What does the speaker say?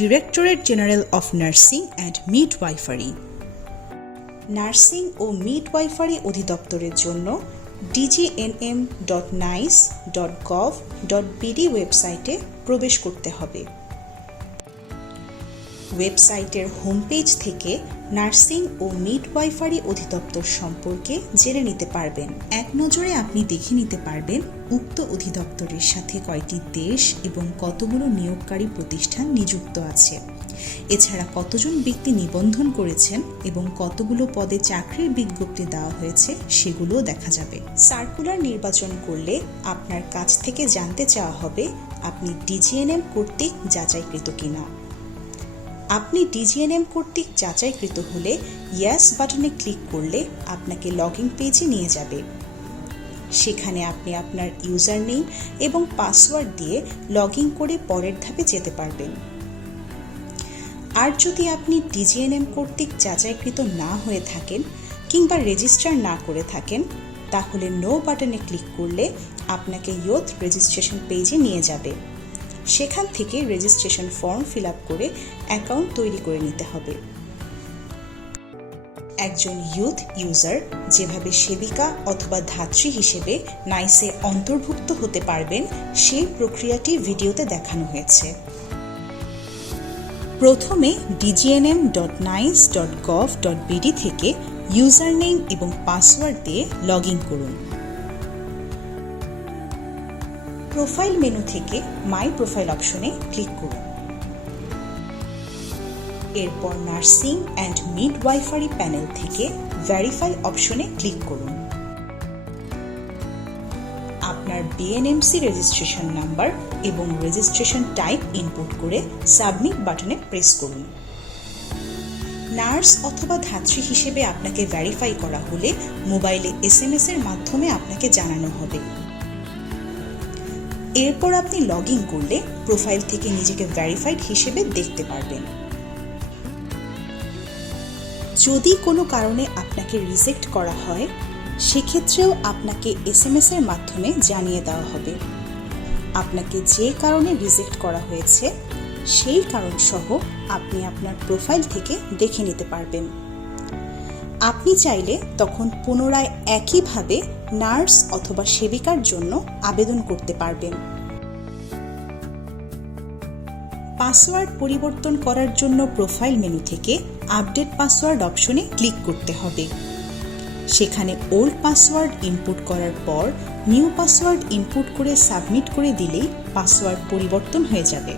Directorate general of nursing and midwifery. Nursing ও midwifery অধিদপ্তরের জন্য dgnm.nice.gov.bd ওয়েবসাইটে প্রবেশ করতে হবে। ওয়েবসাইটের হোম পেজ থেকে নার্সিং ও মিডওয়াইফারি অধিদপ্তর সম্পর্কে জেনে নিতে পারবেন। এক নজরে আপনি দেখে নিতে পারবেন উক্ত অধিদপ্তরের সাথে কয়টি দেশ এবং কতগুলো নিয়োগকারী প্রতিষ্ঠান নিযুক্ত আছে। এছাড়া কতজন ব্যক্তি নিবন্ধন করেছেন এবং কতগুলো পদে চাকরির বিজ্ঞপ্তি দেওয়া হয়েছে সেগুলোও দেখা যাবে। সার্কুলার নির্বাচন করলে আপনার কাছ থেকে জানতে চাওয়া হবে আপনি ডিজিএনএম কর্তৃক যাচাইকৃত কিনা। আপনি ডিজিএনএম কর্তৃক যাচাইকৃত হলে ইয়েস বাটনে ক্লিক করলে আপনাকে লগইন পেজে নিয়ে যাবে। সেখানে আপনি আপনার ইউজার নেম এবং পাসওয়ার্ড দিয়ে লগইন করে পরের ধাপে যেতে পারবেন। আর যদি আপনি ডিজিএনএম কর্তৃক যাচাইকৃত না হয়ে থাকেন কিংবা রেজিস্টার না করে থাকেন তাহলে নো বাটনে ক্লিক করলে আপনাকে ইয়ুথ রেজিস্ট্রেশন পেজে নিয়ে যাবে। সেখান থেকে রেজিস্ট্রেশন ফর্ম ফিল আপ করে অ্যাকাউন্ট তৈরি করে নিতে হবে। একজন ইয়ুথ ইউজার যেভাবে সেবিকা অথবা ধাত্রী হিসেবে নাইসে অন্তর্ভুক্ত হতে পারবেন সেই প্রক্রিয়াটি ভিডিওতে দেখানো হয়েছে। প্রথমে dgnm.nice.gov.bd থেকে ইউজার নেম এবং পাসওয়ার্ড দিয়ে লগ ইন করুন। প্রোফাইল মেনু থেকে মাই প্রোফাইল অপশনে ক্লিক করুন। এরপর নার্সিং অ্যান্ড মিডওয়াইফারি প্যানেল থেকে ভেরিফাই অপশনে ক্লিক করুন। আপনার বিএনএমসি রেজিস্ট্রেশন নাম্বার এবং রেজিস্ট্রেশন টাইপ ইনপুট করে সাবমিট বাটনে প্রেস করুন। নার্স অথবা ধাত্রী হিসেবে আপনাকে ভেরিফাই করা হলে মোবাইলে SMS এর মাধ্যমে আপনাকে জানানো হবে। এরপর আপনি লগ ইন করলে প্রোফাইল থেকে নিজেকে ভেরিফাইড হিসেবে দেখতে পারবেন। যদি কোনো কারণে আপনাকে রিজেক্ট করা হয় সেক্ষেত্রেও আপনাকে SMS এর মাধ্যমে জানিয়ে দেওয়া হবে। আপনাকে যে কারণে রিজেক্ট করা হয়েছে সেই কারণ সহ আপনি আপনার প্রোফাইল থেকে দেখে নিতে পারবেন। আপনি চাইলে তখন পুনরায় একইভাবে নার্স অথবা সেবিকার জন্য আবেদন করতে পারবেন। পাসওয়ার্ড পরিবর্তন করার জন্য প্রোফাইল মেনু থেকে আপডেট পাসওয়ার্ড অপশনে ক্লিক করতে হবে। সেখানে ওল্ড পাসওয়ার্ড ইনপুট করার পর নিউ পাসওয়ার্ড ইনপুট করে সাবমিট করে দিলেই পাসওয়ার্ড পরিবর্তন হয়ে যাবে।